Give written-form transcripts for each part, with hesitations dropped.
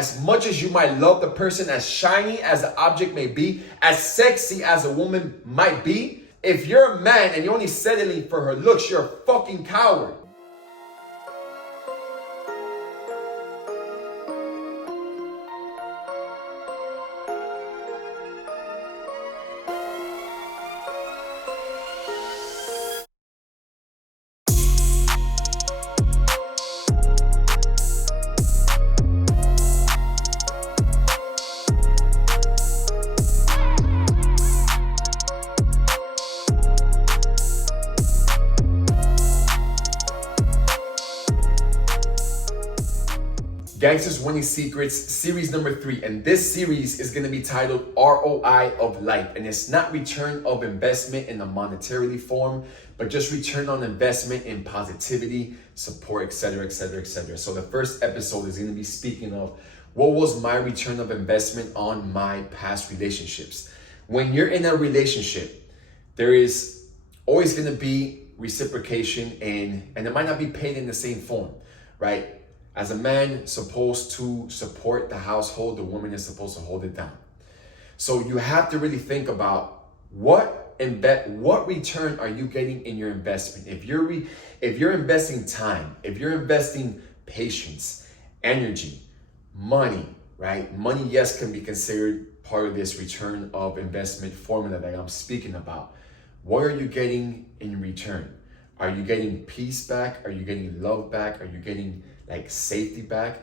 as much as you might love the person, as shiny as the object may be, as sexy as a woman might be, if you're a man and you're only settling for her looks, you're a fucking coward. Gangsters Winning Secrets, series number 3. And this series is going to be titled ROI of Life. And it's not return of investment in a monetarily form, but just return on investment in positivity, support, etc., etc., etc. So the first episode is going to be speaking of what was my return of investment on my past relationships. When you're in a relationship, there is always going to be reciprocation, and it might not be paid in the same form, right? As a man supposed to support the household, the woman is supposed to hold it down. So you have to really think about what return are you getting in your investment? If you're investing time, if you're investing patience, energy, money, right? Money, yes, can be considered part of this return of investment formula that I'm speaking about. What are you getting in return? Are you getting peace back? Are you getting love back? Are you getting like safety back?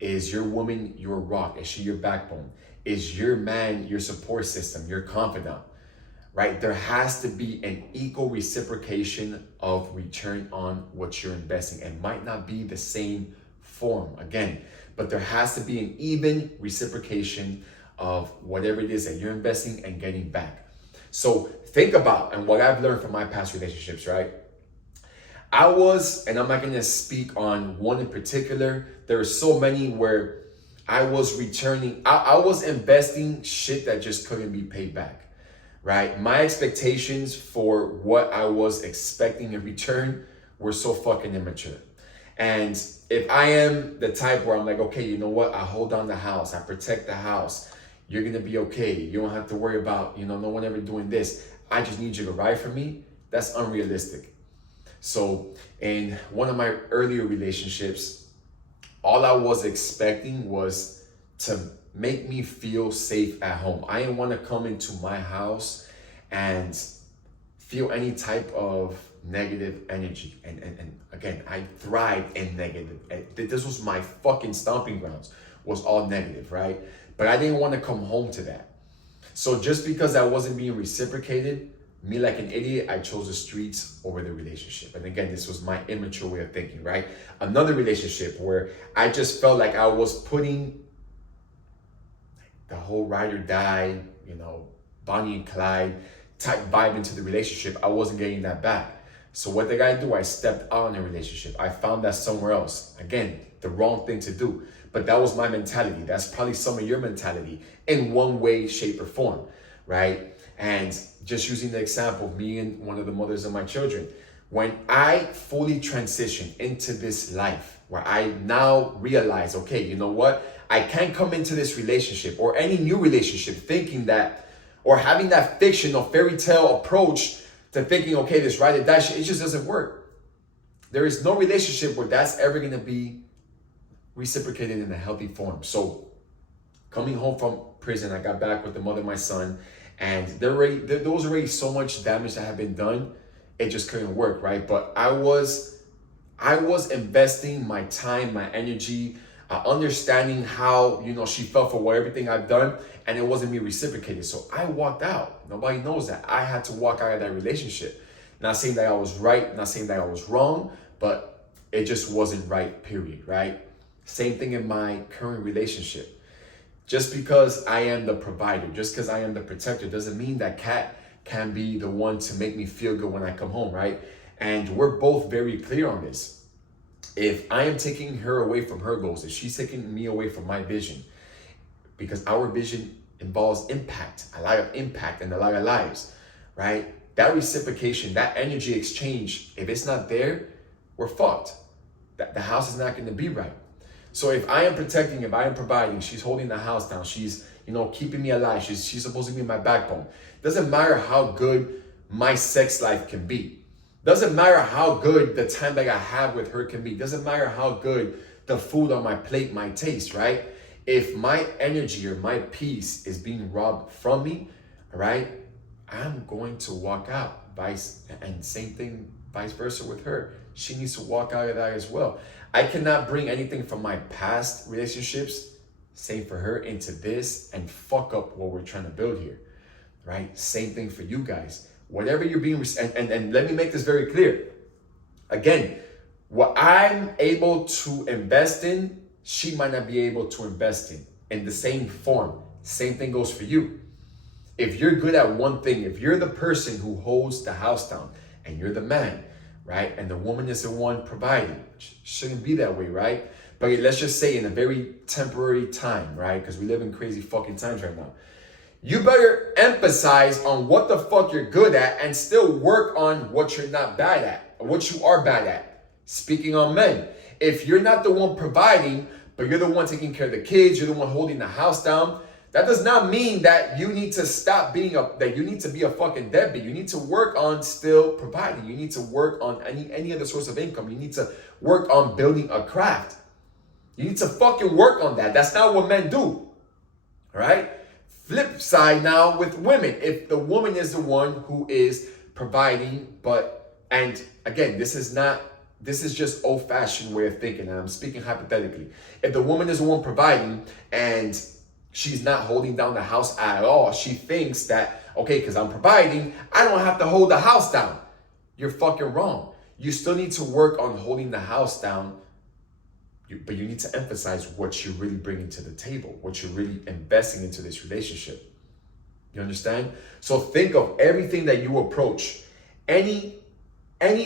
Is your woman your rock? Is she your backbone? Is your man your support system, your confidant? Right? There has to be an equal reciprocation of return on what you're investing. It might not be the same form, again, but there has to be an even reciprocation of whatever it is that you're investing and getting back. So think about, and what I've learned from my past relationships, right? And I'm not going to speak on one in particular. There are so many where I was investing shit that just couldn't be paid back, right? My expectations for what I was expecting in return were so fucking immature. And if I am the type where I'm like, okay, you know what? I hold down the house. I protect the house. You're going to be okay. You don't have to worry about, no one ever doing this. I just need you to ride for me. That's unrealistic. So in one of my earlier relationships, all I was expecting was to make me feel safe at home. I didn't want to come into my house and feel any type of negative energy. And again, I thrived in negative. This was my fucking stomping grounds, was all negative, right? But I didn't want to come home to that. So just because I wasn't being reciprocated, me like an idiot, I chose the streets over the relationship. And again, this was my immature way of thinking, right? Another relationship where I just felt like I was putting the whole ride or die, Bonnie and Clyde type vibe into the relationship. I wasn't getting that back. So what did I do? I stepped out in a relationship. I found that somewhere else. Again, the wrong thing to do. But that was my mentality. That's probably some of your mentality in one way, shape, or form, right? And just using the example of me and one of the mothers of my children, when I fully transitioned into this life where I now realize, okay, you know what? I can't come into this relationship or any new relationship thinking that, or having that fiction or fairy tale approach to thinking, okay, this ride or die shit, it just doesn't work. There is no relationship where that's ever going to be reciprocated in a healthy form. So coming home from prison, I got back with the mother of my son, and there was already so much damage that had been done, it just couldn't work, right? But I was investing my time, my energy, understanding how, she felt for everything I've done, and it wasn't being reciprocated. So I walked out. Nobody knows that. I had to walk out of that relationship. Not saying that I was right, not saying that I was wrong, but it just wasn't right, period, right? Same thing in my current relationship. Just because I am the provider, just because I am the protector, doesn't mean that Kat can be the one to make me feel good when I come home, right? And we're both very clear on this. If I am taking her away from her goals, if she's taking me away from my vision, because our vision involves impact, a lot of impact in a lot of lives, right? That reciprocation, that energy exchange, if it's not there, we're fucked. The house is not going to be right. So if I am protecting, if I am providing, she's holding the house down, she's, keeping me alive, she's supposed to be my backbone. Doesn't matter how good my sex life can be. Doesn't matter how good the time that I have with her can be. Doesn't matter how good the food on my plate might taste, right? If my energy or my peace is being robbed from me, all right, I'm going to walk out. And same thing, vice versa with her. She needs to walk out of that as well. I cannot bring anything from my past relationships, same for her, into this and fuck up what we're trying to build here, right? Same thing for you guys. Whatever you're being, and let me make this very clear. Again, what I'm able to invest in, she might not be able to invest in the same form. Same thing goes for you. If you're good at one thing, if you're the person who holds the house down and you're the man, right? And the woman is the one providing, which shouldn't be that way, right? But let's just say in a very temporary time, right? Because we live in crazy fucking times right now. You better emphasize on what the fuck you're good at and still work on what you're not bad at, or what you are bad at. Speaking on men, if you're not the one providing, but you're the one taking care of the kids, you're the one holding the house down, that does not mean that you need to stop being that you need to be a fucking deadbeat. You need to work on still providing. You need to work on any other source of income. You need to work on building a craft. You need to fucking work on that. That's not what men do. All right? Flip side now with women. If the woman is the one who is providing, and again, this is just old-fashioned way of thinking, and I'm speaking hypothetically. If the woman is the one providing and she's not holding down the house at all, she thinks that, okay, because I'm providing, I don't have to hold the house down. You're fucking wrong. You still need to work on holding the house down, but you need to emphasize what you're really bringing to the table, what you're really investing into this relationship. You understand? So think of everything that you approach, any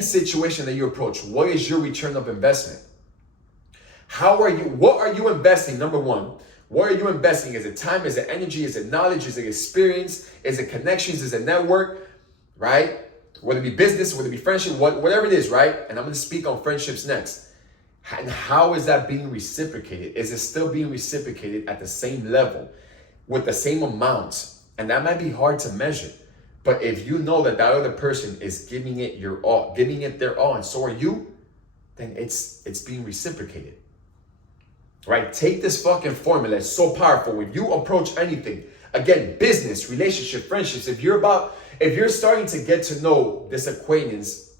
situation that you approach. What is your return of investment? What are you investing? Number one, what are you investing? Is it time? Is it energy? Is it knowledge? Is it experience? Is it connections? Is it network? Right? Whether it be business, whether it be friendship, whatever it is, right? And I'm going to speak on friendships next. And how is that being reciprocated? Is it still being reciprocated at the same level, with the same amount? And that might be hard to measure. But if you know that that other person is giving it your all, giving it their all, and so are you, then it's being reciprocated. Right? Take this fucking formula. It's so powerful. When you approach anything, again, business, relationship, friendships, if you're starting to get to know this acquaintance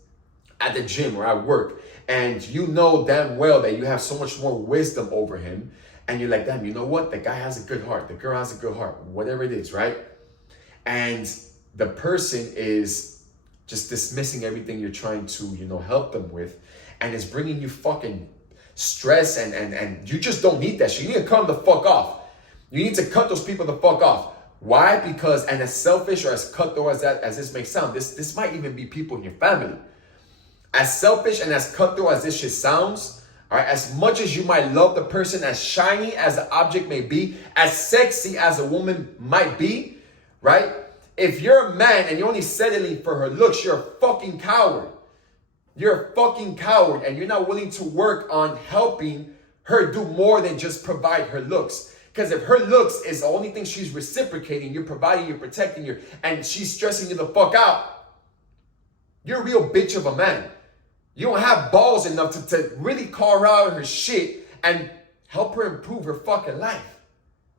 at the gym or at work, and you know damn well that you have so much more wisdom over him, and you're like, damn, you know what? The guy has a good heart. The girl has a good heart. Whatever it is, right? And the person is just dismissing everything you're trying to, help them with, and it's bringing you fucking stress, and you just don't need that shit. You need to cut them the fuck off. You need to cut those people the fuck off. Why? Because, and as selfish or as cutthroat as this may sound, this might even be people in your family. As selfish and as cutthroat as this shit sounds, all right, as much as you might love the person, as shiny as the object may be, as sexy as a woman might be, right? If you're a man and you're only settling for her looks, you're a fucking coward. You're a fucking coward, and you're not willing to work on helping her do more than just provide her looks. Because if her looks is the only thing she's reciprocating, you're providing, you're protecting her, and she's stressing you the fuck out, you're a real bitch of a man. You don't have balls enough to really call her out on her shit and help her improve her fucking life.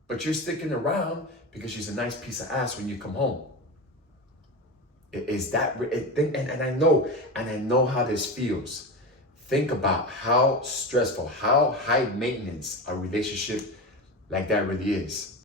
But you're sticking around because she's a nice piece of ass when you come home. Is that, and I know how this feels. Think about how stressful, how high maintenance a relationship like that really is.